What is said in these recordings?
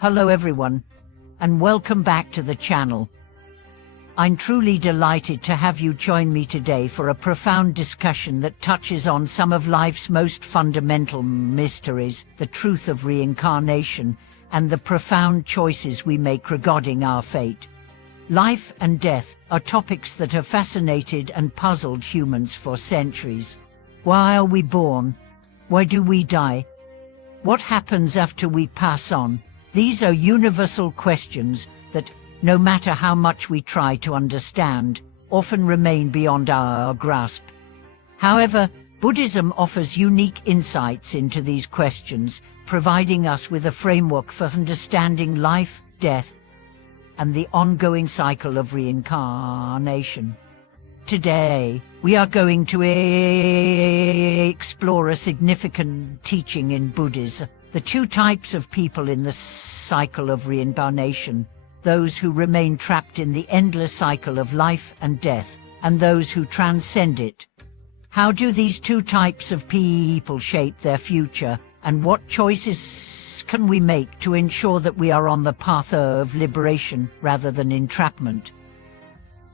Hello everyone, and welcome back to the channel. I'm truly delighted to have you join me today for a profound discussion that touches on some of life's most fundamental mysteries, the truth of reincarnation, and the profound choices we make regarding our fate. Life and death are topics that have fascinated and puzzled humans for centuries. Why are we born? Why do we die? What happens after we pass on? These are universal questions that, no matter how much we try to understand, often remain beyond our grasp. However, Buddhism offers unique insights into these questions, providing us with a framework for understanding life, death, and the ongoing cycle of reincarnation. Today, we are going to explore a significant teaching in Buddhism. The two types of people in the cycle of reincarnation, those who remain trapped in the endless cycle of life and death, and those who transcend it. How do these two types of people shape their future, and what choices can we make to ensure that we are on the path of liberation rather than entrapment?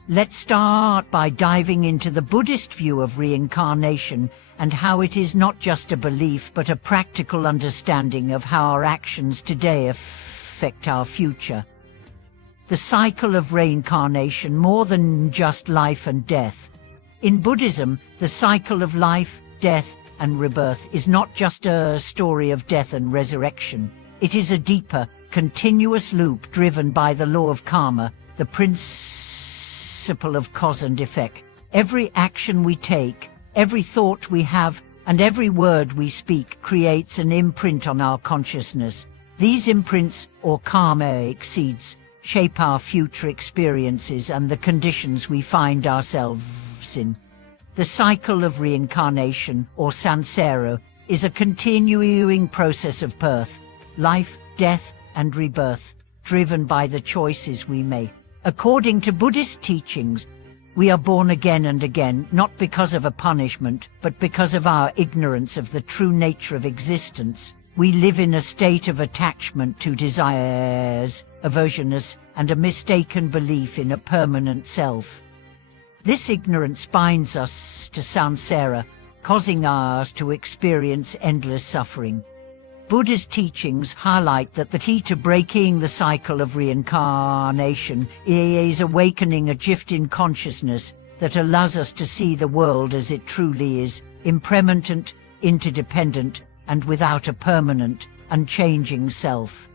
Let's start by diving into the Buddhist view of reincarnation and how it is not just a belief but a practical understanding of how our actions today affect our future. The cycle of reincarnation, more than just life and death. In Buddhism, the cycle of life, death, and rebirth is not just a story of death and resurrection. It is a deeper, continuous loop driven by the law of karma, the principle of cause and effect. Every action we take, every thought we have, and every word we speak creates an imprint on our consciousness. These imprints, or karmic seeds, shape our future experiences and the conditions we find ourselves in. The cycle of reincarnation, or samsara, is a continuing process of birth, life, death, and rebirth, driven by the choices we make. According to Buddhist teachings, we are born again and again, not because of a punishment, but because of our ignorance of the true nature of existence. We live in a state of attachment to desires, aversions, and a mistaken belief in a permanent self. This ignorance binds us to samsara, causing us to experience endless suffering. Buddha's teachings highlight that the key to breaking the cycle of reincarnation is awakening a shift in consciousness that allows us to see the world as it truly is, impermanent, interdependent, and without a permanent, unchanging self.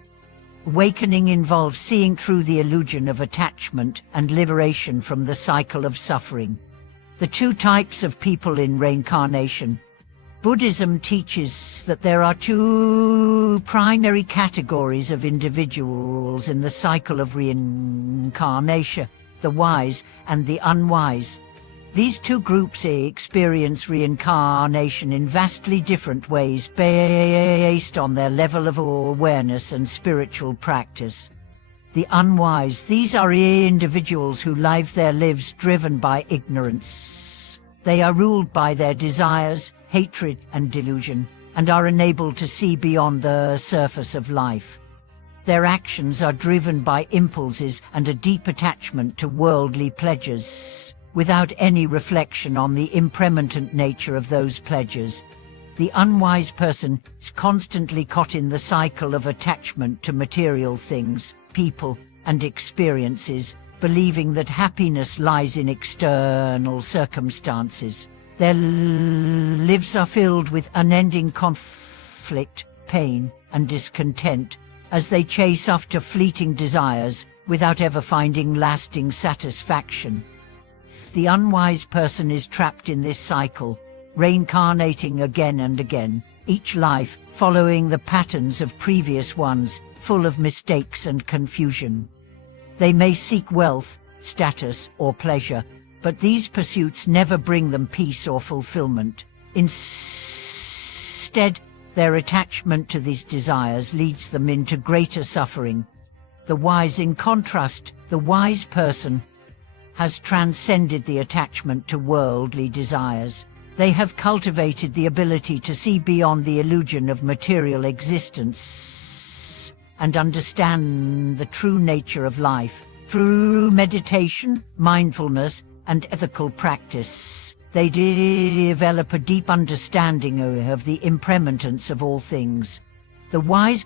Awakening involves seeing through the illusion of attachment and liberation from the cycle of suffering. The two types of people in reincarnation. Buddhism teaches that there are two primary categories of individuals in the cycle of reincarnation, the wise and the unwise. These two groups experience reincarnation in vastly different ways based on their level of awareness and spiritual practice. The unwise, these are individuals who live their lives driven by ignorance. They are ruled by their desires, hatred, and delusion, and are unable to see beyond the surface of life. Their actions are driven by impulses and a deep attachment to worldly pleasures, without any reflection on the impermanent nature of those pleasures. The unwise person is constantly caught in the cycle of attachment to material things, people, and experiences, believing that happiness lies in external circumstances. Their lives are filled with unending conflict, pain, and discontent, as they chase after fleeting desires without ever finding lasting satisfaction. The unwise person is trapped in this cycle, reincarnating again and again, each life following the patterns of previous ones, full of mistakes and confusion. They may seek wealth, status, or pleasure, but these pursuits never bring them peace or fulfillment. Instead, their attachment to these desires leads them into greater suffering. The wise, in contrast, the wise person has transcended the attachment to worldly desires. They have cultivated the ability to see beyond the illusion of material existence and understand the true nature of life. Through meditation, mindfulness, and ethical practice, they develop a deep understanding of the impermanence of all things. The wise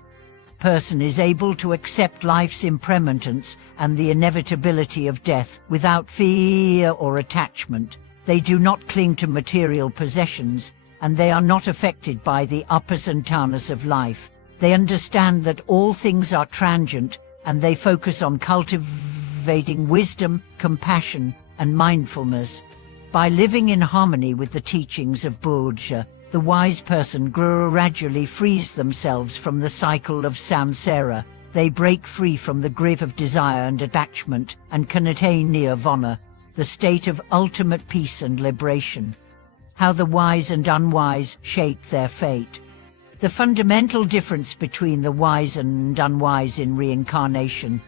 person is able to accept life's impermanence and the inevitability of death without fear or attachment. They do not cling to material possessions, and they are not affected by the ups and downs of life. They understand that all things are transient, and they focus on cultivating wisdom, compassion, and mindfulness. By living in harmony with the teachings of Buddha, the wise person gradually frees themselves from the cycle of samsara. They break free from the grip of desire and attachment and can attain nirvana, the state of ultimate peace and liberation. How the wise and unwise shape their fate. The fundamental difference between the wise and unwise in reincarnation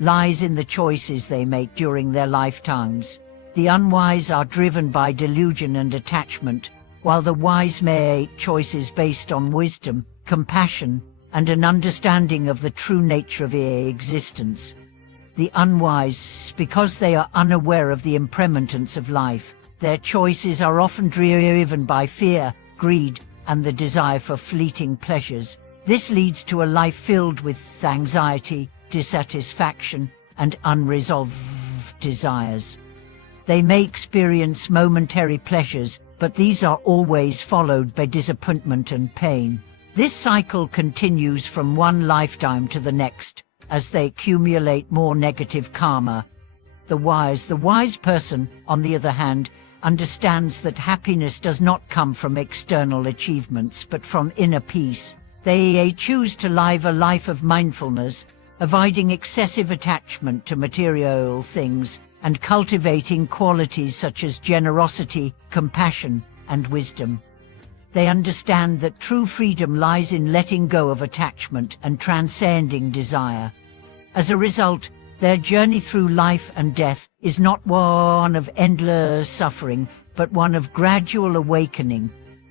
lies in the choices they make during their lifetimes. The unwise are driven by delusion and attachment, while the wise make choices based on wisdom, compassion, and an understanding of the true nature of existence. The unwise, because they are unaware of the impermanence of life, their choices are often driven by fear, greed, and the desire for fleeting pleasures. This leads to a life filled with anxiety, dissatisfaction, and unresolved desires. They may experience momentary pleasures, but these are always followed by disappointment and pain. This cycle continues from one lifetime to the next, as they accumulate more negative karma. The wise person, on the other hand, understands that happiness does not come from external achievements, but from inner peace. They choose to live a life of mindfulness, avoiding excessive attachment to material things, and cultivating qualities such as generosity, compassion, and wisdom. They understand that true freedom lies in letting go of attachment and transcending desire. As a result, their journey through life and death is not one of endless suffering, but one of gradual awakening.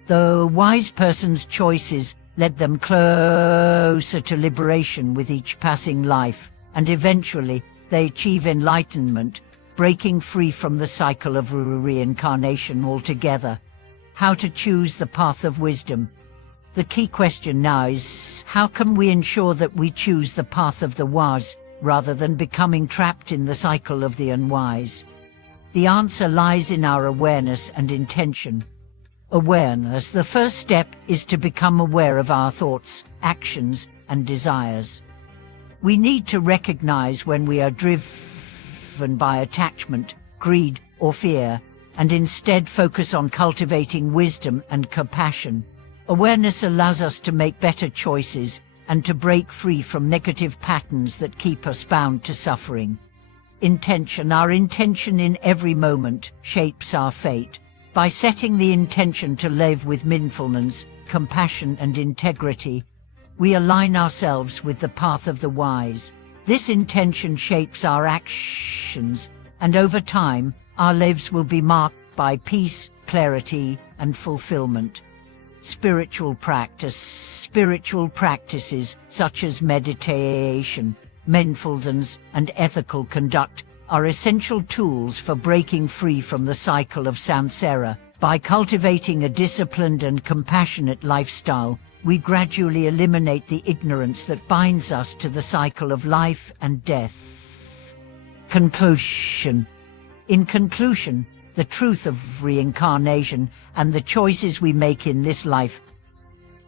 The wise person's choices led them closer to liberation with each passing life, and eventually they achieve enlightenment, breaking free from the cycle of reincarnation altogether. How to choose the path of wisdom. The key question now is, how can we ensure that we choose the path of the wise, rather than becoming trapped in the cycle of the unwise? The answer lies in our awareness and intention. Awareness, the first step, is to become aware of our thoughts, actions, and desires. We need to recognize when we are driven by attachment, greed, or fear, and instead focus on cultivating wisdom and compassion. Awareness allows us to make better choices and to break free from negative patterns that keep us bound to suffering. Intention. Our intention in every moment shapes our fate. By setting the intention to live with mindfulness, compassion, and integrity, we align ourselves with the path of the wise. This intention shapes our actions, and over time, our lives will be marked by peace, clarity, and fulfillment. Spiritual practice. Spiritual practices such as meditation, mindfulness, and ethical conduct are essential tools for breaking free from the cycle of samsara. By cultivating a disciplined and compassionate lifestyle, we gradually eliminate the ignorance that binds us to the cycle of life and death. Conclusion. In conclusion, the truth of reincarnation and the choices we make in this life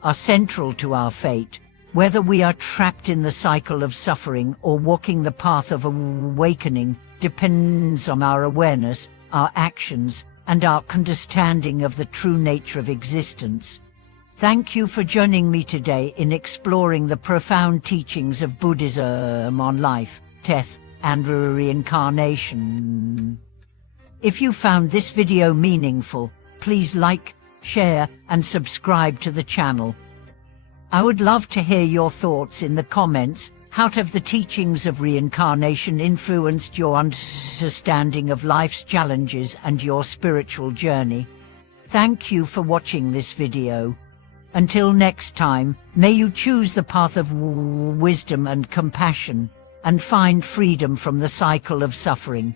are central to our fate. Whether we are trapped in the cycle of suffering or walking the path of awakening depends on our awareness, our actions, and our understanding of the true nature of existence. Thank you for joining me today in exploring the profound teachings of Buddhism on life, death, and reincarnation. If you found this video meaningful, please like, share, and subscribe to the channel. I would love to hear your thoughts in the comments. How have the teachings of reincarnation influenced your understanding of life's challenges and your spiritual journey? Thank you for watching this video. Until next time, may you choose the path of wisdom and compassion, and find freedom from the cycle of suffering.